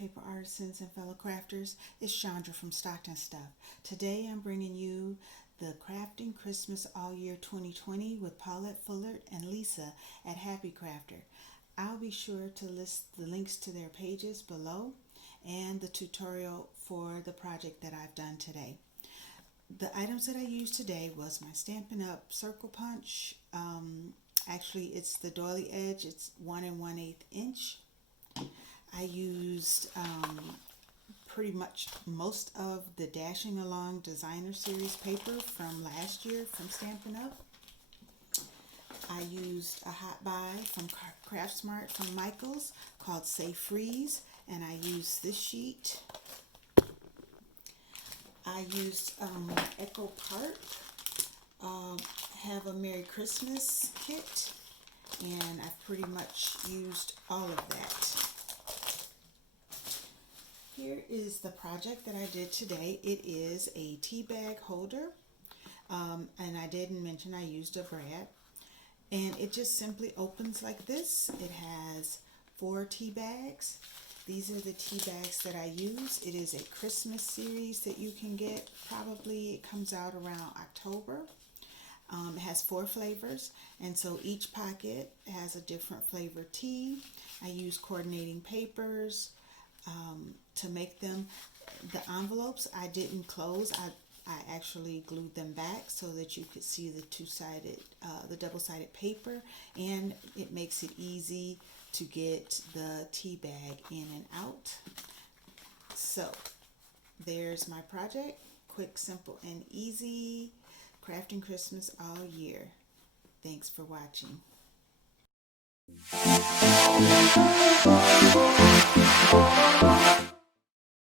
paper artisans and fellow crafters. It's Chandra from Stockton Stuff. Today I'm bringing you the Crafting Christmas All Year 2020 with Paulette, Fullard, and Lisa at happycrafter. I'll be sure to list the links to their pages below and the tutorial for the project that I've done today. The items that I used today was my Stampin' Up! Circle Punch. Actually, it's the doily edge. It's 1 1/8 inch. I used pretty much most of the Dashing Along Designer Series paper from last year from Stampin' Up! I used a hot buy from Craft Smart from Michaels called Safe Freeze, and I used this sheet. I used Echo Park, have a Merry Christmas kit, and I've pretty much used all of that. Here is the project that I did today. It is a tea bag holder, and I didn't mention I used a brad, and it just simply opens like this. It has 4 tea bags. These are the tea bags that I use. It is a Christmas series that you can get. Probably it comes out around October. It has 4 flavors, and so each pocket has a different flavor tea. I use coordinating papers to make them. The envelopes I didn't close. I actually glued them back so that you could see the the double-sided paper, and it makes it easy to get the tea bag in and out. So there's my project. Quick, simple, and easy. Crafting Christmas all year. Thanks for watching.